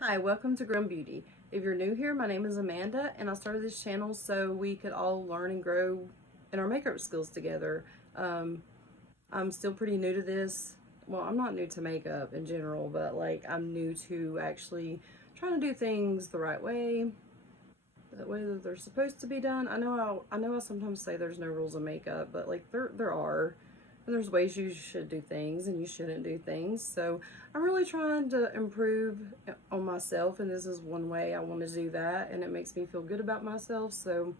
Hi, welcome to Grown Beauty. If you're new here, my name is Amanda, and I started this channel so we could all learn and grow in our makeup skills together. I'm still pretty new to this. Well, I'm not new to makeup in general, but like I'm new to actually trying to do things the right way, the way that they're supposed to be done. I know I sometimes say there's no rules of makeup, but like there are. And there's ways you should do things and you shouldn't do things. So I'm really trying to improve on myself, and this is one way I want to do that, and it makes me feel good about myself. So,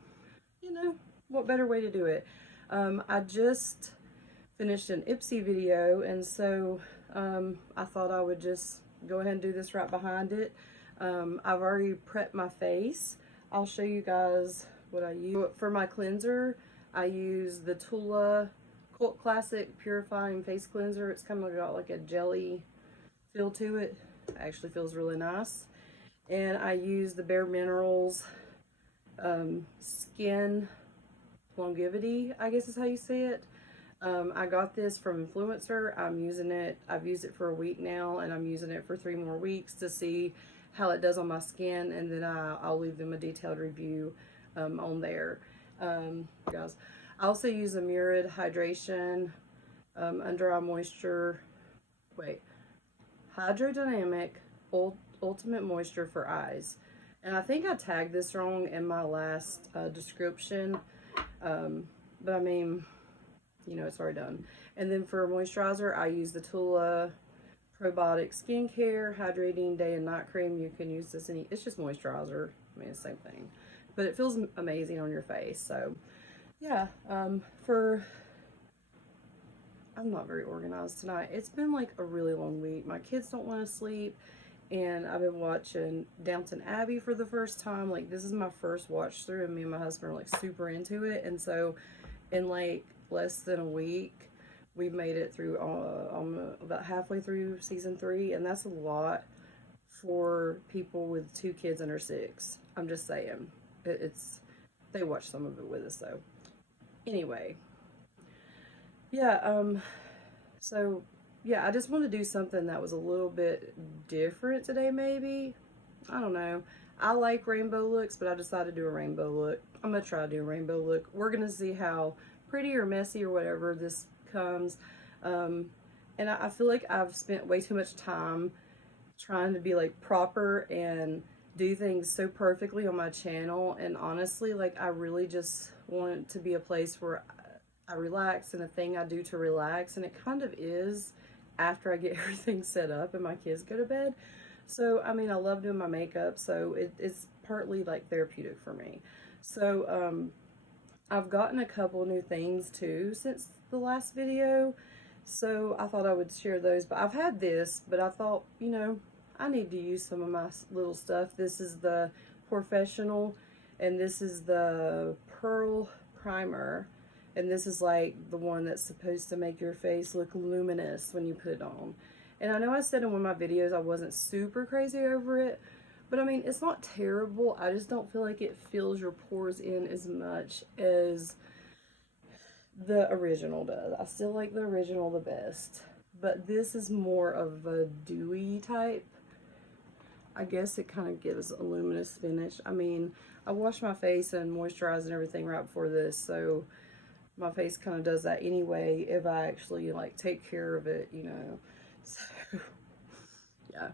you know, what better way to do it? I just finished an IPSY video, and so I thought I would just go ahead and do this right behind it. I've already prepped my face. I'll show you guys what I use. For my cleanser, I use the Tula Cult Classic Purifying Face Cleanser. It's kind of got like a jelly feel to it. It actually feels really nice. And I use the Bare Minerals Skin Longevity, I guess is how you say it. I got this from Influencer. I'm using it. I've used it for a week now, and I'm using it for 3 more weeks to see how it does on my skin, and then I'll leave them a detailed review on there. Guys, I also use a Mirrored Hydration Under Eye Moisture. Wait, Hydrodynamic Ultimate Moisture for Eyes. And I think I tagged this wrong in my last description, but I mean, you know, it's already done. And then for moisturizer, I use the Tula Probiotic Skincare Hydrating Day and Night Cream. You can use this it's just moisturizer. I mean, it's the same thing, but it feels amazing on your face. So yeah, I'm not very organized tonight. It's been like a really long week. My kids don't want to sleep, and I've been watching Downton Abbey for the first time. Like, this is my first watch through, and me and my husband are like super into it. And so in like less than a week, we made it through about halfway through season 3, and that's a lot for people with 2 kids under 6. I'm just saying. They watch some of it with us though. Anyway, yeah, so yeah, I just want to do something that was a little bit different today, maybe. I don't know. I like rainbow looks, but I decided to do a rainbow look. I'm gonna try to do a rainbow look. We're gonna see how pretty or messy or whatever this comes. And I feel like I've spent way too much time trying to be like proper and do things so perfectly on my channel, and honestly, like, I really just want it to be a place where I relax and a thing I do to relax, and it kind of is after I get everything set up and my kids go to bed. So I mean, I love doing my makeup, so it's partly like therapeutic for me. So I've gotten a couple new things too since the last video, so I thought I would share those. But I've had this, but I thought, you know, I need to use some of my little stuff. This is the POREfessional, and this is the Pearl Primer, and this is like the one that's supposed to make your face look luminous when you put it on. And I know I said in one of my videos I wasn't super crazy over it, but I mean, it's not terrible. I just don't feel like it fills your pores in as much as the original does. I still like the original the best, but this is more of a dewy type. I guess it kind of gives a luminous finish. I mean, I wash my face and moisturize and everything right before this, so my face kind of does that anyway if I actually like take care of it, you know. So yeah.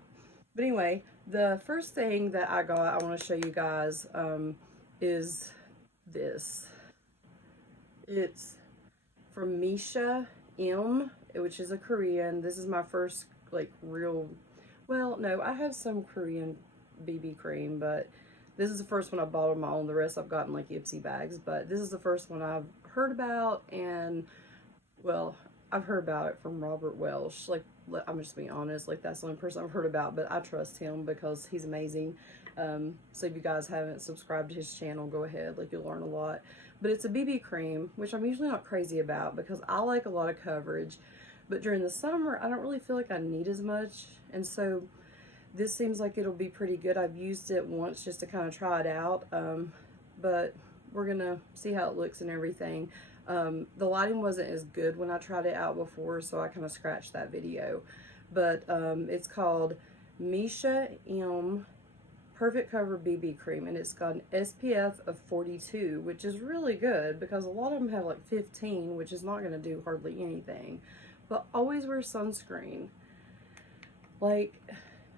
But anyway, the first thing that I got, I want to show you guys, is this. It's from Missha which is a Korean. This is my first like real, well, no, I have some Korean BB cream, but this is the first one I bought on my own. The rest I've gotten like IPSY bags, but this is the first one I've heard about, and well, I've heard about it from Robert Welsh. Like, I'm just being honest, like, that's the only person I've heard about, but I trust him because he's amazing. So if you guys haven't subscribed to his channel, go ahead, like, you'll learn a lot. But it's a BB cream, which I'm usually not crazy about because I like a lot of coverage, but during the summer I don't really feel like I need as much, and so this seems like it'll be pretty good. I've used it once just to kind of try it out, but we're gonna see how it looks and everything. The lighting wasn't as good when I tried it out before, so I kind of scratched that video. But it's called Missha Perfect Cover BB Cream, and it's got an SPF of 42, which is really good because a lot of them have like 15, which is not going to do hardly anything. But always wear sunscreen. Like,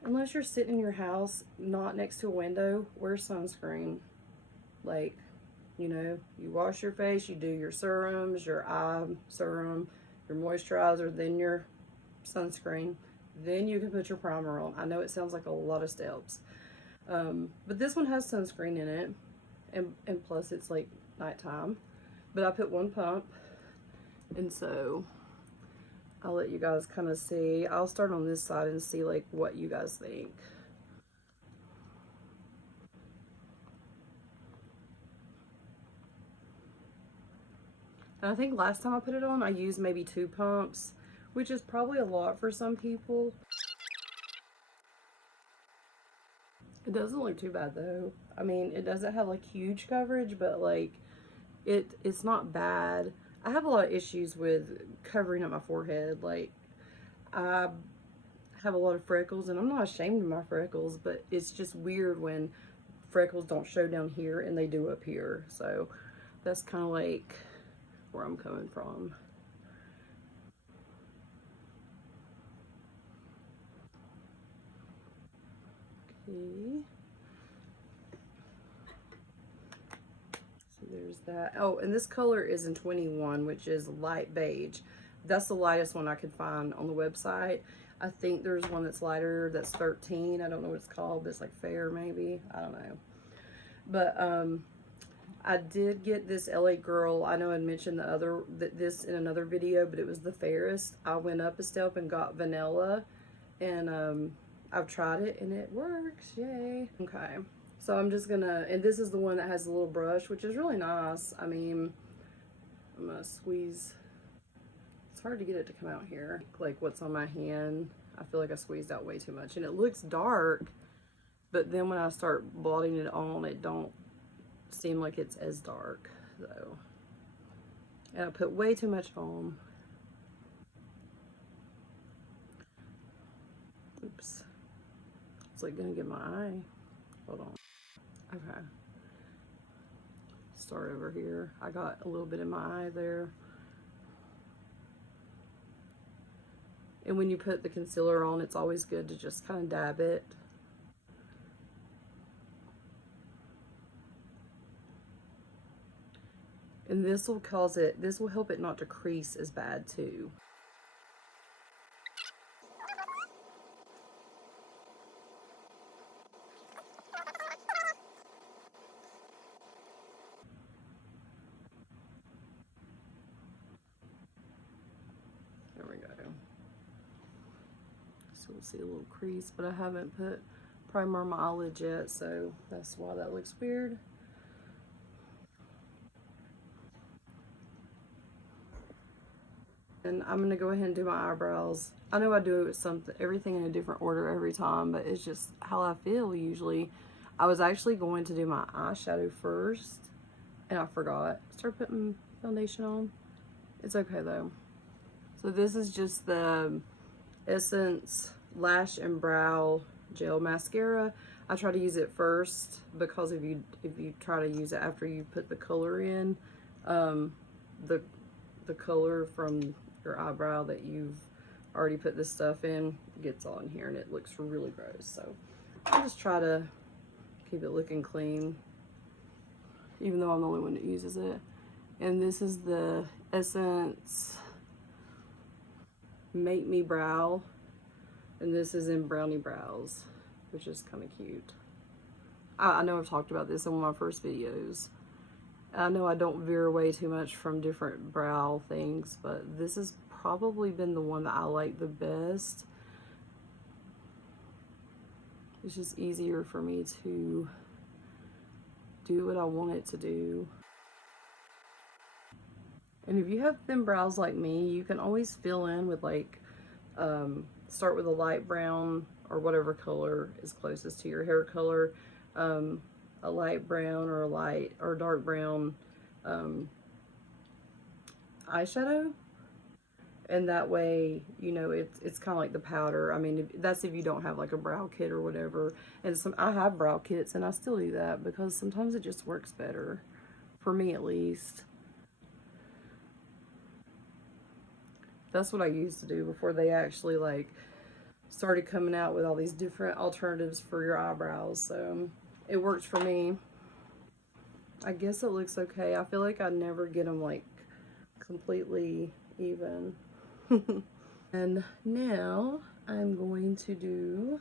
unless you're sitting in your house, not next to a window, wear sunscreen. Like, you know, you wash your face, you do your serums, your eye serum, your moisturizer, then your sunscreen. Then you can put your primer on. I know it sounds like a lot of steps. But this one has sunscreen in it, and plus it's like nighttime. But I put one pump, and so I'll let you guys kind of see. I'll start on this side and see like what you guys think. And I think last time I put it on, I used maybe 2 pumps, which is probably a lot for some people. It doesn't look too bad though. I mean, it doesn't have like huge coverage, but like it's not bad. I have a lot of issues with covering up my forehead. Like, I have a lot of freckles, and I'm not ashamed of my freckles, but it's just weird when freckles don't show down here and they do up here. So that's kind of like where I'm coming from. Okay. So there's that. Oh, and this color is in 21, which is light beige. That's the lightest one I could find on the website. I think there's one that's lighter, that's 13. I don't know what it's called, but it's like fair maybe. I don't know. But I did get this LA Girl. I know I mentioned this in another video, but it was the fairest. I went up a step and got vanilla, and I've tried it and it works. Yay. Okay. So I'm just gonna, and this is the one that has the little brush, which is really nice. I mean, I'm gonna squeeze. It's hard to get it to come out here. Like what's on my hand, I feel like I squeezed out way too much, and it looks dark, but then when I start blotting it on, it don't seem like it's as dark though. And I put way too much on. Oops. It's like gonna get my eye. Hold on. Okay. Start over here. I got a little bit in my eye there. And when you put the concealer on, it's always good to just kind of dab it. And this will help it not to crease as bad too. There we go. So we'll see a little crease, but I haven't put primer on my eyelids yet, so that's why that looks weird. And I'm gonna go ahead and do my eyebrows. I know I do everything in a different order every time, but it's just how I feel usually. I was actually going to do my eyeshadow first, and I forgot. Start putting foundation on. It's okay though. So this is just the Essence Lash and Brow Gel Mascara. I try to use it first because if you try to use it after you put the color in, the color from your eyebrow that you've already put this stuff in gets on here, and it looks really gross. So I just try to keep it looking clean, even though I'm the only one that uses it. And this is the Essence Make Me Brow, and this is in Browny Brows, which is kind of cute. I know I've talked about this in one of my first videos. I know I don't veer away too much from different brow things, but this has probably been the one that I like the best. It's just easier for me to do what I want it to do. And if you have thin brows like me, you can always fill in with like, start with a light brown or whatever color is closest to your hair color. A light brown or a light or dark brown eyeshadow, And that way, you know, it's kind of like the powder. I mean, that's if you don't have like a brow kit or whatever. And I have brow kits and I still do that because sometimes it just works better, for me at least. That's what I used to do before they actually like started coming out with all these different alternatives for your eyebrows. So it works for me. I guess it looks okay. I feel like I never get them like completely even. And now I'm going to do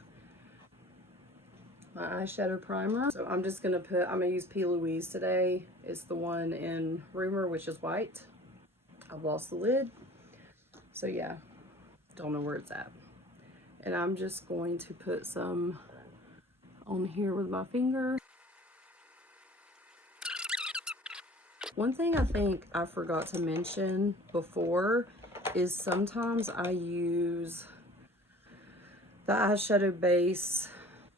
my eyeshadow primer. So I'm just gonna I'm gonna use P. Louise today. It's the one in Rumor, which is white. I've lost the lid. So yeah, don't know where it's at. And I'm just going to put some on here with my finger. One thing I think I forgot to mention before is sometimes I use the eyeshadow base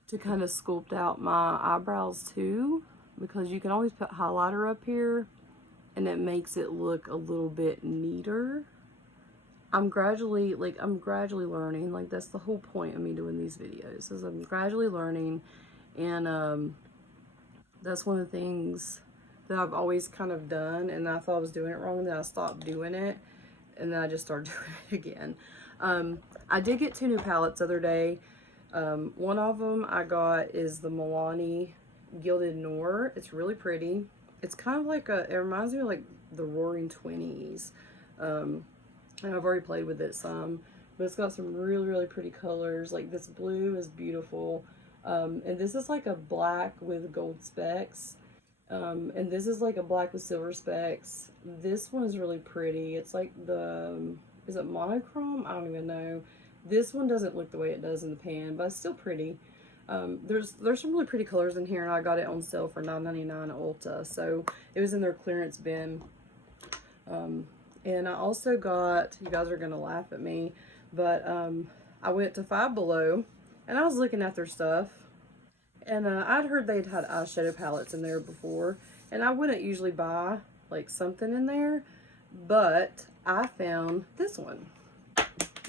to kind of sculpt out my eyebrows too, because you can always put highlighter up here and it makes it look a little bit neater. I'm gradually learning. Like, that's the whole point of me doing these videos, is I'm gradually learning. And that's one of the things that I've always kind of done, and I thought I was doing it wrong, and then I stopped doing it, and then I just started doing it again. I did get 2 new palettes the other day. One of them I got is the Milani Gilded Noir. It's really pretty. It's kind of like it reminds me of like the Roaring Twenties. And I've already played with it some, but it's got some really, really pretty colors. Like, this blue is beautiful. And this is like a black with gold specks. And this is like a black with silver specks. This one is really pretty. It's like is it monochrome? I don't even know. This one doesn't look the way it does in the pan, but it's still pretty. There's some really pretty colors in here, and I got it on sale for $9.99 at Ulta. So it was in their clearance bin. And I also got, you guys are gonna laugh at me, but I went to Five Below, and I was looking at their stuff. And I'd heard they'd had eyeshadow palettes in there before, and I wouldn't usually buy like something in there, but I found this one.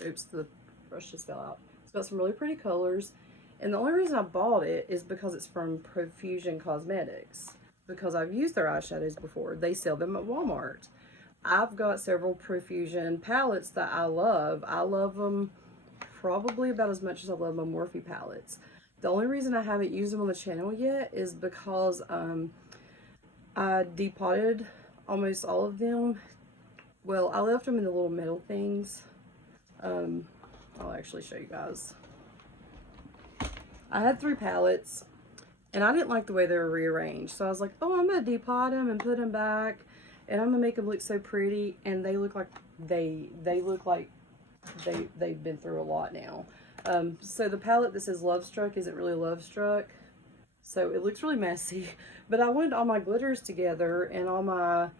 Oops, the brush just fell out. It's got some really pretty colors, and the only reason I bought it is because it's from Profusion Cosmetics, because I've used their eyeshadows before. They sell them at Walmart. I've got several Profusion palettes that I love. I love them probably about as much as I love my Morphe palettes. The only reason I haven't used them on the channel yet is because I depotted almost all of them. Well, I left them in the little metal things. I'll actually show you guys. I had 3 palettes, and I didn't like the way they were rearranged. So I was like, oh, I'm going to depot them and put them back, and I'm going to make them look so pretty. And they look like they've been through a lot now. So the palette that says Love Struck isn't really Love Struck, so it looks really messy. But I wanted all my glitters together and all my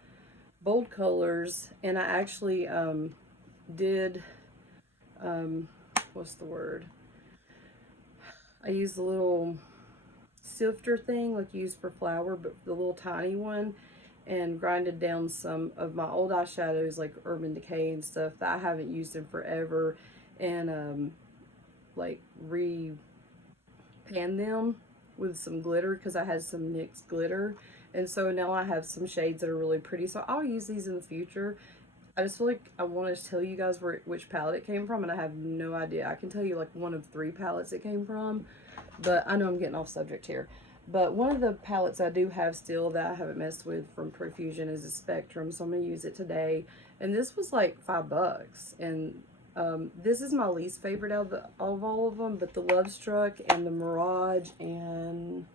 bold colors, and I actually did, what's the word? I used the little sifter thing like you use for flour, but the little tiny one, and grinded down some of my old eyeshadows like Urban Decay and stuff that I haven't used in forever, and like pan them with some glitter, because I had some NYX glitter, and so now I have some shades that are really pretty. So I'll use these in the future. I just feel like I want to tell you guys which palette it came from, and I have no idea. I can tell you like one of 3 palettes it came from, but I know I'm getting off subject here. But one of the palettes I do have still that I haven't messed with from Profusion is a Spectrum, so I'm going to use it today. And this was like $5, and this is my least favorite out of all of them, but the Love Struck and the Mirage, and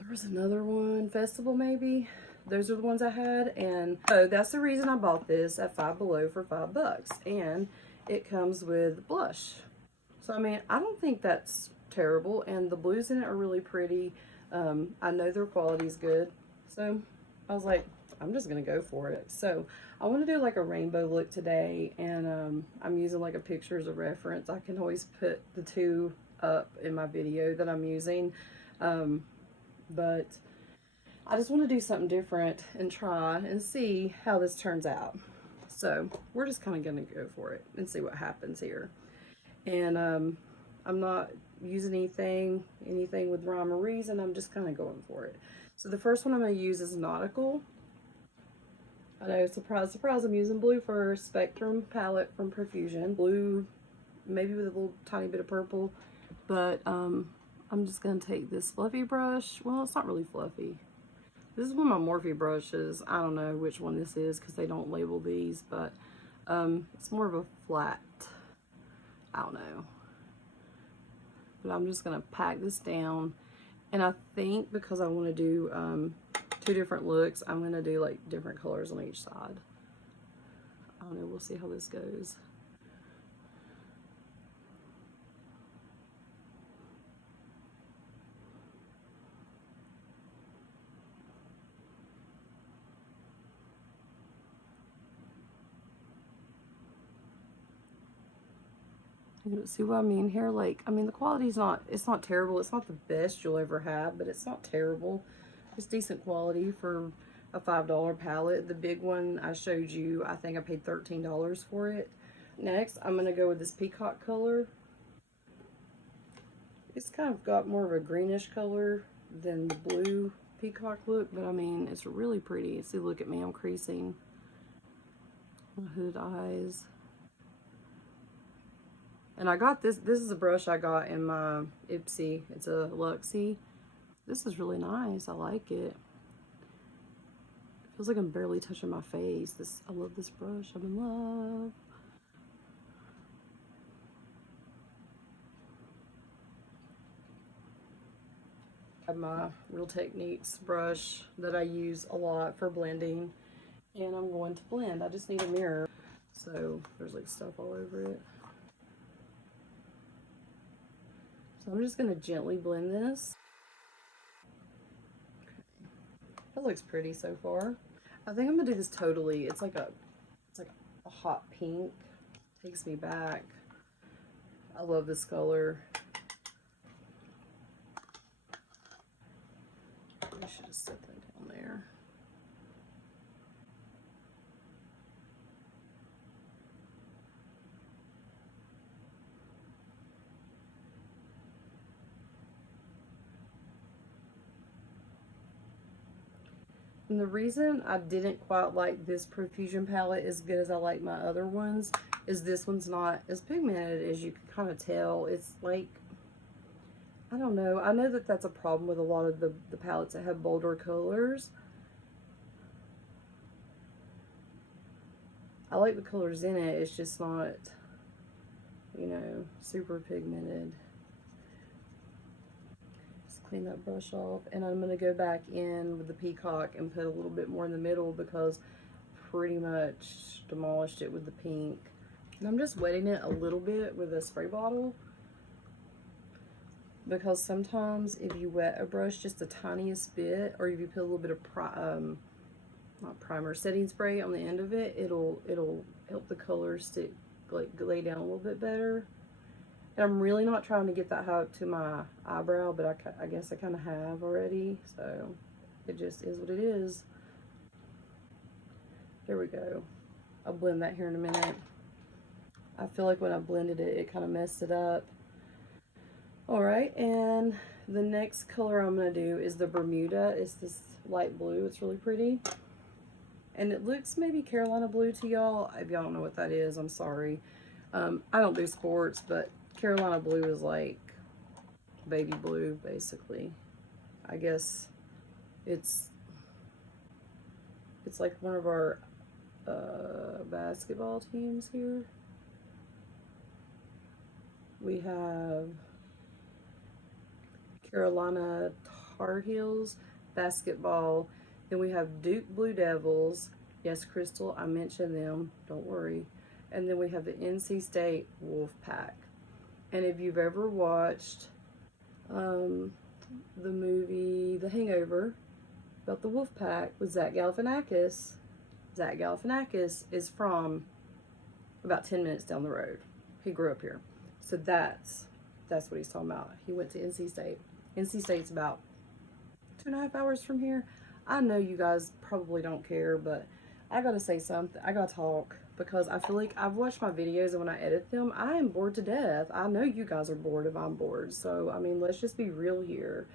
there was another one, Festival maybe. Those are the ones I had, and so that's the reason I bought this at Five Below for $5. And it comes with blush. So I mean, I don't think that's terrible, and the blues in it are really pretty. I know their quality's good, so I was like, I'm just gonna go for it. So I want to do like a rainbow look today, and I'm using like a picture as a reference. I can always put the 2 up in my video that I'm using, but I just want to do something different and try and see how this turns out. So we're just kind of going to go for it and see what happens here. And I'm not using anything with rhyme or reason. I'm just kind of going for it. So the first one I'm going to use is Nautical. I know, surprise, surprise, I'm using blue for Spectrum palette from Profusion. Blue, maybe with a little tiny bit of purple. But I'm just going to take this fluffy brush. Well, it's not really fluffy. This is one of my Morphe brushes. I don't know which one this is because they don't label these, but it's more of a flat. I don't know. But I'm just going to pack this down. And I think because I want to do 2 different looks, I'm going to do like different colors on each side. I don't know. We'll see how this goes. You see what I mean here? Like, I mean, the quality's not, it's not terrible. It's not the best you'll ever have, but it's not terrible. It's decent quality for a $5 palette. The big one I showed you, I think I paid $13 for it. Next, I'm going to go with this peacock color. It's kind of got more of a greenish color than the blue peacock look, but I mean, it's really pretty. See, look at me, I'm creasing my hooded eyes. And I got this is a brush I got in my IPSY. It's a Luxie. This is really nice. I like it. Feels like I'm barely touching my face. I love this brush. I'm in love. I have my Real Techniques brush that I use a lot for blending. And I'm going to blend. I just need a mirror. So there's like stuff all over it. So I'm just going to gently blend this. That looks pretty so far. I think I'm going to do this totally. It's like a hot pink. Takes me back. I love this color. I should just set that down there. And the reason I didn't quite like this Profusion palette as good as I like my other ones is this one's not as pigmented as you can kind of tell. It's like, I don't know. I know that that's a problem with a lot of the palettes that have bolder colors. I like the colors in it. It's just not, you know, super pigmented. Clean that brush off, and I'm going to go back in with the peacock and put a little bit more in the middle because pretty much demolished it with the pink. And I'm just wetting it a little bit with a spray bottle because sometimes if you wet a brush just the tiniest bit, or if you put a little bit of not primer, setting spray on the end of it, it'll help the color stick, like lay down a little bit better. And I'm really not trying to get that high up to my eyebrow, but I guess I kind of have already, so it just is what it is. There we go. I'll blend that here in a minute. I feel like when I blended it, it kind of messed it up. Alright, and the next color I'm going to do is the Bermuda. It's this light blue. It's really pretty. And it looks maybe Carolina blue to y'all. If y'all don't know what that is, I'm sorry. I don't do sports, but Carolina blue is like baby blue, basically. I guess it's like one of our basketball teams here. We have Carolina Tar Heels basketball. Then we have Duke Blue Devils. Yes, Crystal, I mentioned them. Don't worry. And then we have the NC State Wolfpack. And if you've ever watched the movie The Hangover about the Wolfpack with Zach Galifianakis is from about 10 minutes down the road. He grew up here. So that's what he's talking about. He went to NC State. NC State's about 2.5 hours from here. I know you guys probably don't care, but I gotta say something. I gotta talk. because I feel like I've watched my videos and when I edit them, I am bored to death. I know you guys are bored if I'm bored. So, I mean, let's just be real here.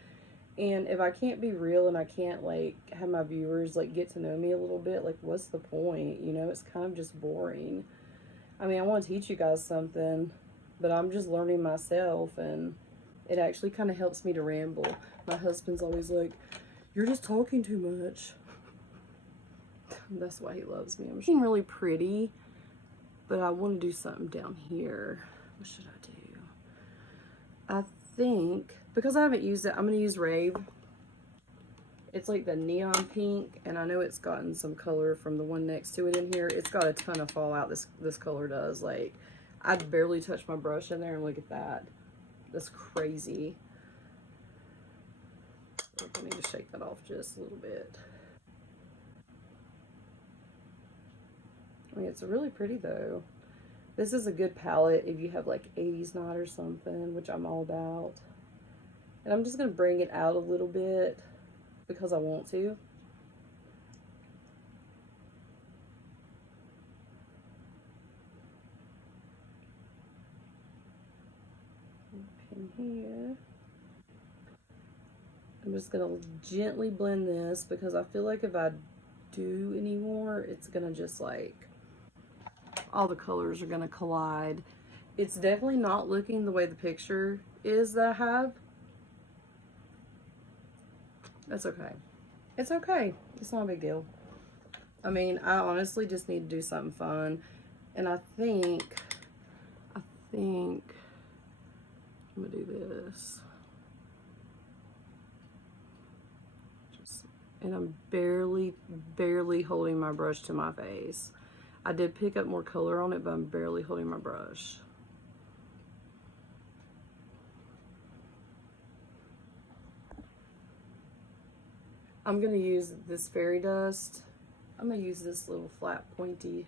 And if I can't be real and I can't, like, have my viewers, like, get to know me a little bit, like, what's the point? You know, it's kind of just boring. I mean, I want to teach you guys something, but I'm just learning myself, and it actually kind of helps me to ramble. My husband's always like, you're just talking too much. That's why he loves me. I'm being really pretty, but I want to do something down here. What should I do? I think, because I haven't used it, I'm going to use Rave. It's like the neon pink, and I know it's gotten some color from the one next to it in here. It's got a ton of fallout, this color does. Like, I barely touched my brush in there, and look at that. That's crazy. I need to shake that off just a little bit. I mean, it's really pretty, though. This is a good palette if you have, like, 80s knot or something, which I'm all about. And I'm just going to bring it out a little bit because I want to. In here. I'm just going to gently blend this because I feel like if I do any more, it's going to just, like, all the colors are going to collide. It's definitely not looking the way the picture is that I have. That's okay. It's okay. It's not a big deal. I mean, I honestly just need to do something fun. And I think I'm gonna do this. And I'm barely holding my brush to my face. I did pick up more color on it, but I'm barely holding my brush. I'm gonna use this fairy dust. I'm gonna use this little flat pointy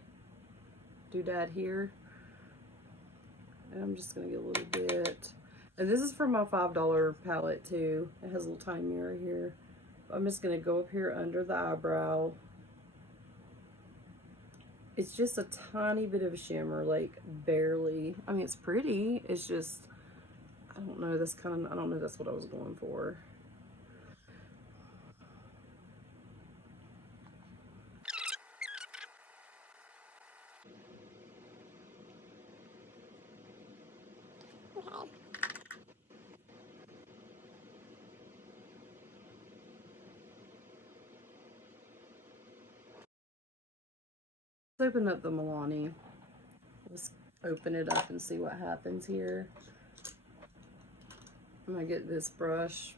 doodad here. And I'm just gonna get a little bit. And this is from my $5 palette too. It has a little tiny mirror here. I'm just gonna go up here under the eyebrow. It's just a tiny bit of a shimmer, like barely. I mean, it's pretty. It's just, I don't know. I don't know. That's what I was going for. Let's open up the Milani. Let's open it up and see what happens here. I'm gonna get this brush.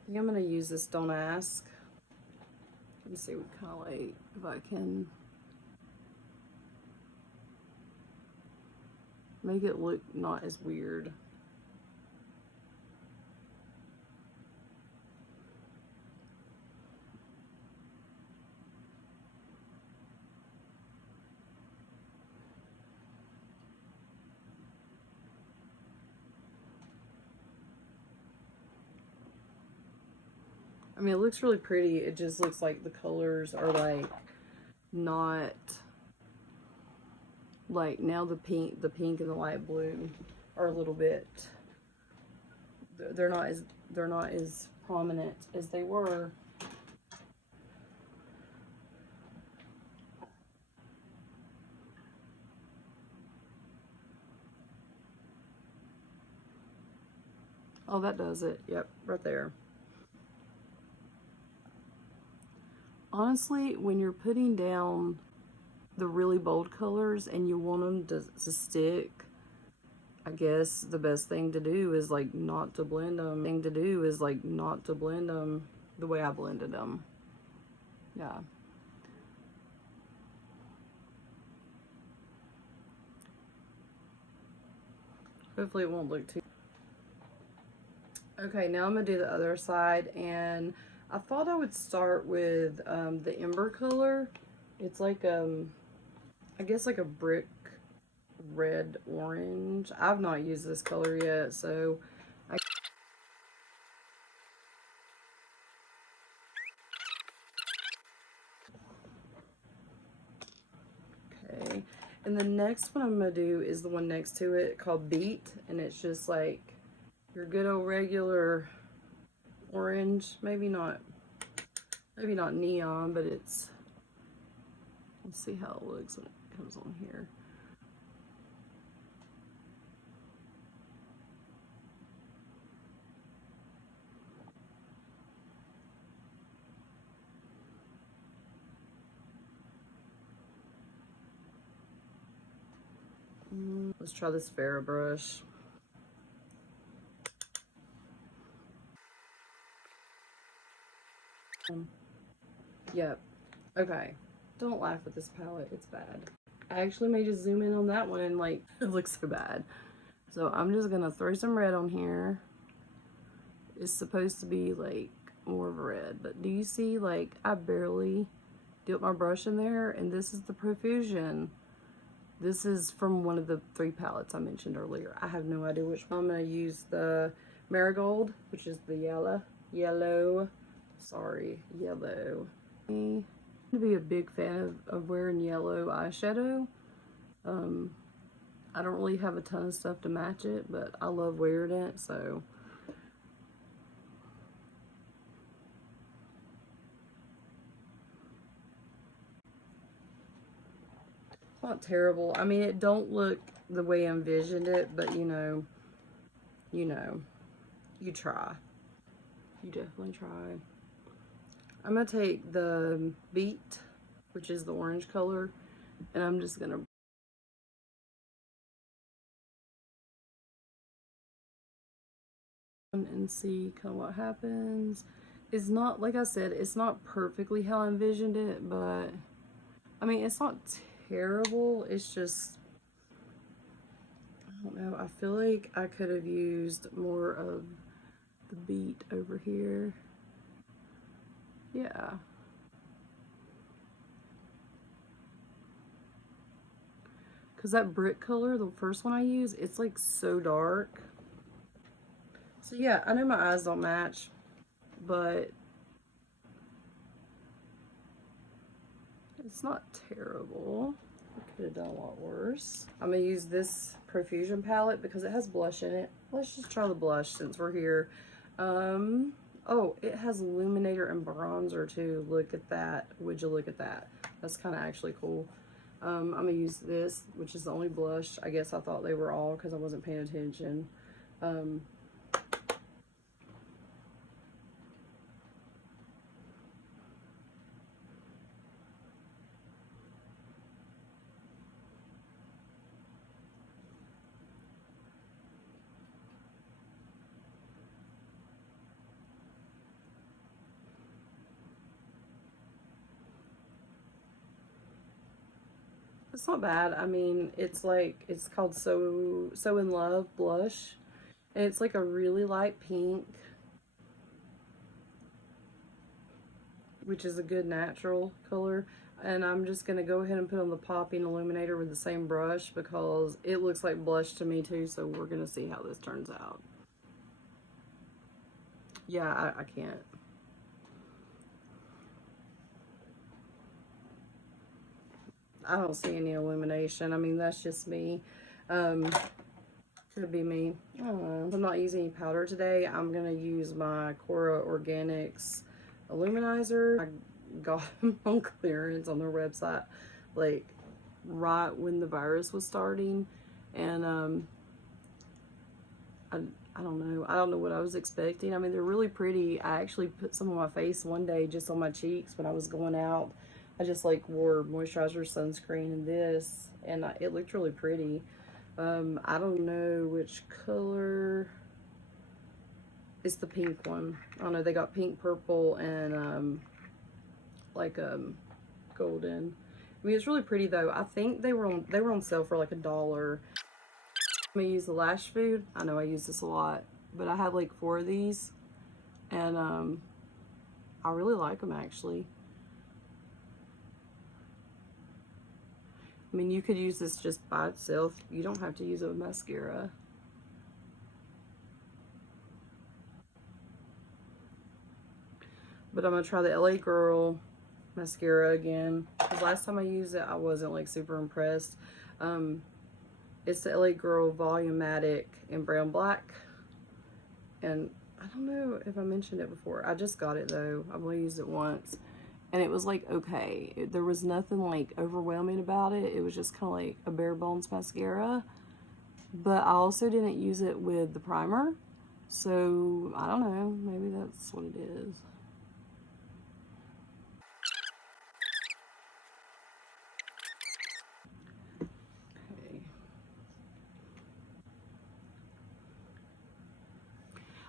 I think I'm gonna use this Don't Ask. Let me see what kind of like, if I can make it look not as weird. I mean, it looks really pretty. It just looks like the colors are like not like, now the pink and the light blue are a little bit, they're not as prominent as they were. Oh, that does it. Yep, right there. Honestly, when you're putting down the really bold colors and you want them to stick, I guess the best thing to do is like not to blend them. The way I blended them. Yeah. Hopefully it won't look too. Okay, now I'm gonna do the other side, and I thought I would start with the Ember color. It's like I guess like a brick red orange. I've not used this color yet, so And the next one I'm going to do is the one next to it called Beat. And it's just like your good old regular orange. Maybe not neon, but it's, let's see how it looks when it comes on here. Let's try this Farrah brush. Yep. Okay. Don't laugh at this palette. It's bad. I actually may just zoom in on that one and like, it looks so bad. So I'm just gonna throw some red on here. It's supposed to be like more of a red, but do you see, like, I barely dipped my brush in there, and this is the Profusion. This is from one of the 3 palettes I mentioned earlier. I have no idea which one. I'm gonna use the Marigold, which is the yellow. I'm to be a big fan of wearing yellow eyeshadow. I don't really have a ton of stuff to match it, but I love wearing it, so. It's not terrible. I mean, it don't look the way I envisioned it, but you know, you try. You definitely try. I'm gonna take the Beat, which is the orange color, and I'm just gonna and see kind of what happens. It's not, like I said, it's not perfectly how I envisioned it, but I mean, it's not terrible. It's just, I don't know, I feel like I could have used more of the Beat over here. Yeah. Because that brick color, the first one I used, it's like so dark. So yeah, I know my eyes don't match, but it's not terrible. I could have done a lot worse. I'm going to use this Profusion palette because it has blush in it. Let's just try the blush since we're here. Oh, it has illuminator and bronzer too. Look at that. Would you look at that? That's kind of actually cool. I'm going to use this, which is the only blush. I guess I thought they were all because I wasn't paying attention. It's not bad. I mean, it's like, it's called So In Love blush. And it's like a really light pink, which is a good natural color. And I'm just going to go ahead and put on the popping illuminator with the same brush because it looks like blush to me too. So we're going to see how this turns out. Yeah, I can't. I don't see any illumination. I mean, that's just me. Could be me. I don't know. I'm not using any powder today. I'm going to use my Kora Organics Luminizer. I got them on clearance on their website, like, right when the virus was starting. And, I don't know. I don't know what I was expecting. I mean, they're really pretty. I actually put some on my face one day just on my cheeks when I was going out. I just like wore moisturizer, sunscreen, and this, and it looked really pretty. I don't know which color. It's the pink one. I don't know. They got pink, purple, and like golden. I mean, it's really pretty though. I think they were on sale for like $1. I'm gonna use the LashFood. I know I use this a lot, but I have like 4 of these, and I really like them actually. I mean, you could use this just by itself. You don't have to use it with mascara. But I'm going to try the LA Girl mascara again. Because last time I used it, I wasn't like super impressed. It's the LA Girl Volumatic in brown black. And I don't know if I mentioned it before. I just got it though. I've only used it once. And it was like, okay. There was nothing like overwhelming about it. It was just kind of like a bare bones mascara. But I also didn't use it with the primer. So, I don't know. Maybe that's what it is. Okay.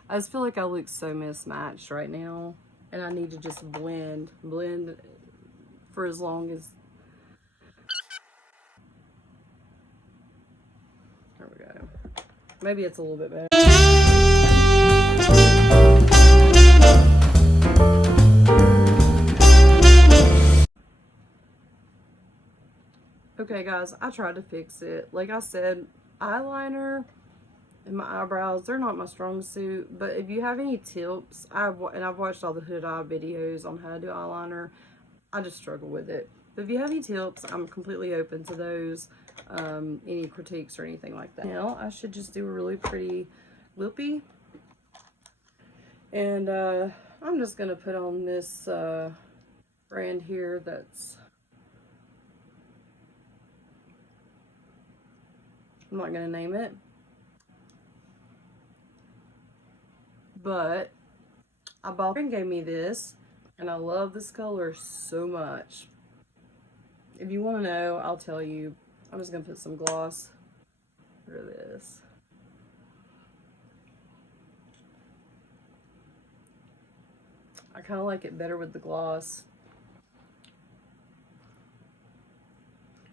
I just feel like I look so mismatched right now. And I need to just blend for as long as... There we go. Maybe it's a little bit better. Okay guys, I tried to fix it. Like I said, eyeliner and my eyebrows, they're not my strong suit. But if you have any tips, I've watched all the Hood Eye videos on how to do eyeliner. I just struggle with it. But if you have any tips, I'm completely open to those. Any critiques or anything like that. Now, I should just do a really pretty lippy. And I'm just going to put on this brand here that's... I'm not going to name it. But I bought and gave me this. And I love this color so much. If you want to know, I'll tell you. I'm just going to put some gloss through this. I kind of like it better with the gloss.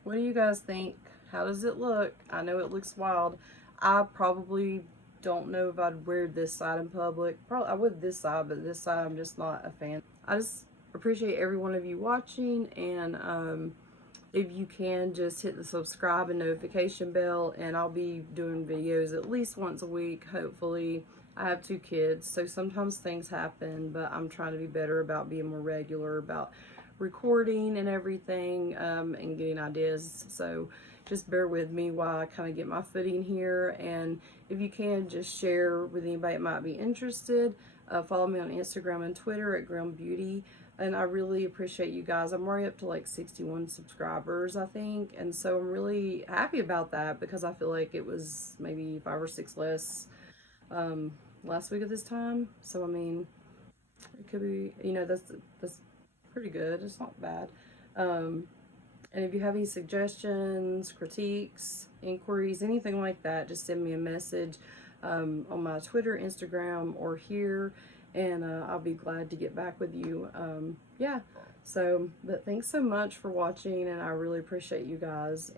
What do you guys think? How does it look? I know it looks wild. I probably don't know if I'd wear this side in public. Probably I would this side, but this side I'm just not a fan. I just appreciate every one of you watching, and if you can, just hit the subscribe and notification bell, and I'll be doing videos at least once a week, hopefully. I have 2 kids, so sometimes things happen, but I'm trying to be better about being more regular about recording and everything, and getting ideas. So just bear with me while I kind of get my footing here, and if you can, just share with anybody that might be interested. Follow me on Instagram and Twitter at Ground Beauty. And I really appreciate you guys. I'm already up to like 61 subscribers, I think. And so I'm really happy about that, because I feel like it was maybe 5 or 6 less last week at this time. So, I mean, it could be, you know, that's pretty good. It's not bad. And if you have any suggestions, critiques, inquiries, anything like that, just send me a message on my Twitter, Instagram, or here. And I'll be glad to get back with you. Yeah, so, but thanks so much for watching, and I really appreciate you guys.